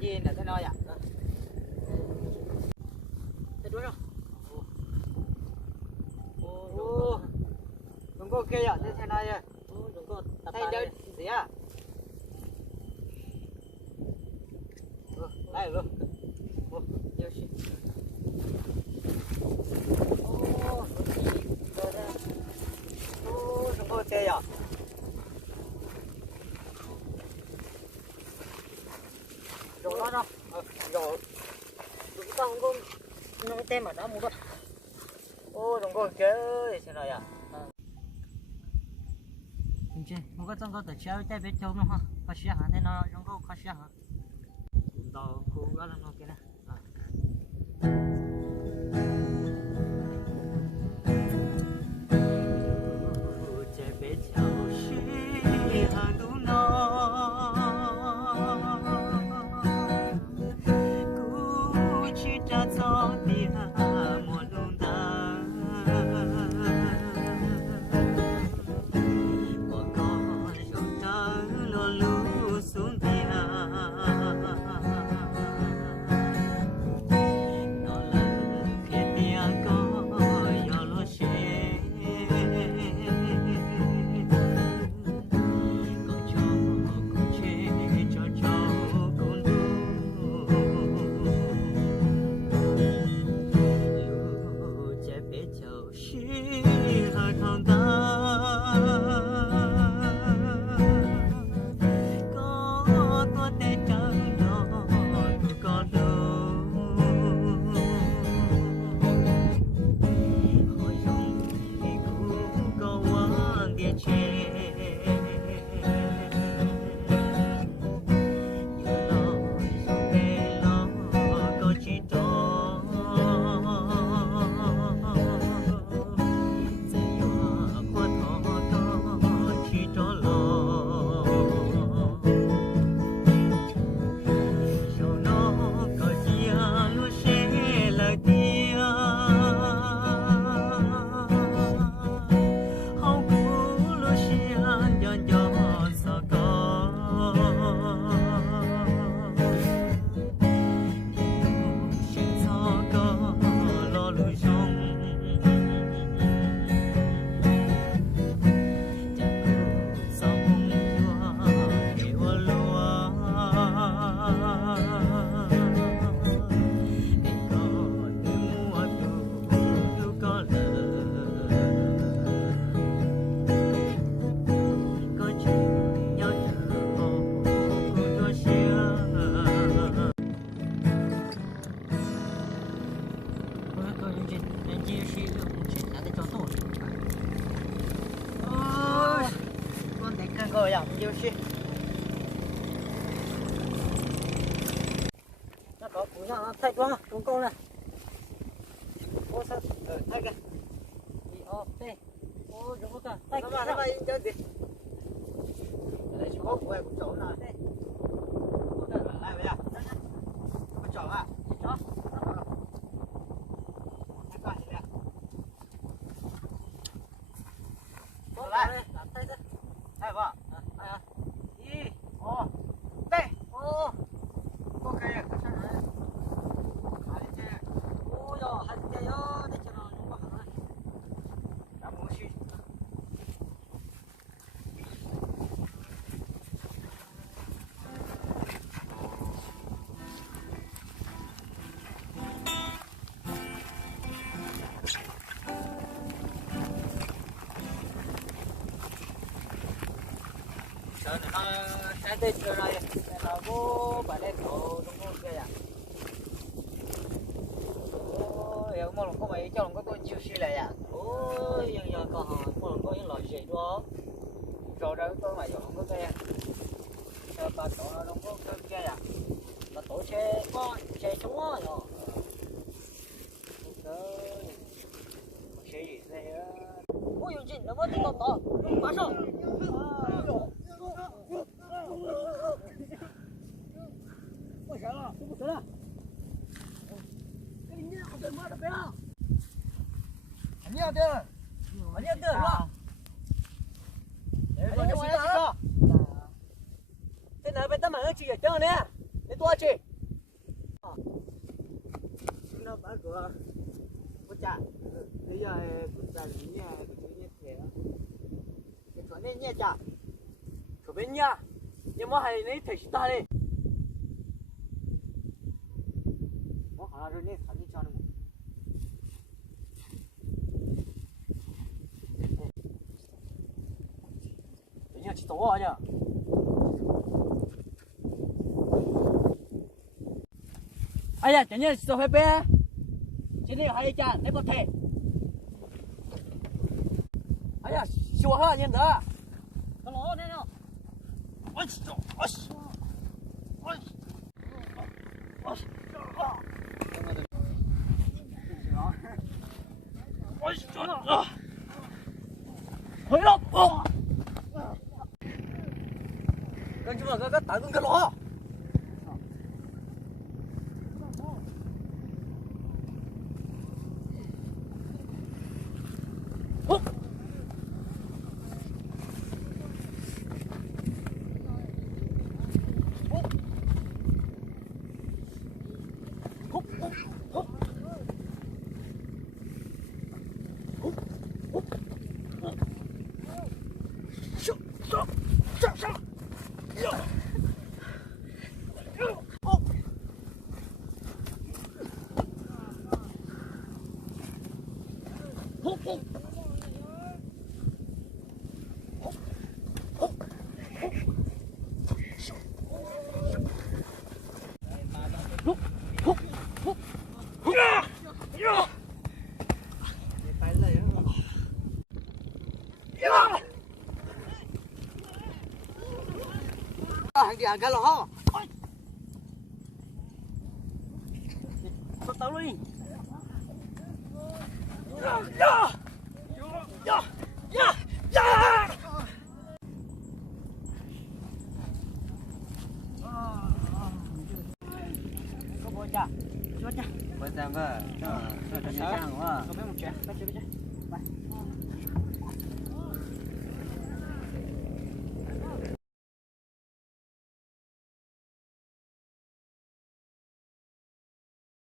gì nữa thế nào vậy? Thế đuôi đâu? Ô, đúng có kia vậy, thế này vậy? Đúng có thay chơi gì à? Đây luôn. Ô, nhiều shit. Ô, đúng có kia vậy? Rồi đó đâu? Rồi. Đúng không có nó tem ở đó một con. Ô, đúng có kia thế này à? Chị, một cái trong có thể chơi tay biết chơi không ha? Có xe hả? Thế nó trong có xe hả? Đó, cô gái là nó kia nè. Chạy biết chơi xe hàng đủ nó. Cú chỉ trả cho tiền một luôn ta. Một con rồng trắng lo lú xuống tiền. Rồi à, nhiều shit. Nó có cú nó thay quá, đúng không này. Ô sao? Thay kìa. Ô, thay. Ô, đúng không? Thay kìa. Nó bay chơi gì? Đây chỉ có quay cũng chỗ nào. Lại vậy à? Có chỗ à? Đó. Thay qua đi nè. Ô, lại. Thay thế. Thay vào. Nó sẽ tên rồi này là vô bà lên đồ đúng không kia à? Ôi, một lần có mấy cho lần có tôi chiêu xí này à? Ôi, giờ có hỏi một lần có những loại gì đó, rồi đó tôi mà dùng có kia, giờ bà tổ nó không có kia à? Bà tổ xe con xe chúng á rồi, xe gì đây á? Ôi, gì nó vẫn còn to, quá sợ. Ôi trời ơi, không có cái gì không được mất được phải không? Anh nhớ chưa? Anh nhớ chưa không? Anh nhớ chưa? Thế nào bên ta mà chị ở chơi nè, để tôi chị. 不加，这要不加里面不就一铁了？你说那你加，可别你啊，你莫还那太大嘞。我好像是那他你讲的么？人家去找我去。哎呀，今天吃回呗，今天还有家那个腿。哎呀，学好你的，个老的了。我去，我去，我去，我去，我去，回了，跟什么个打工个老。两个了哈，我走了你，呀！我咱们这样啊，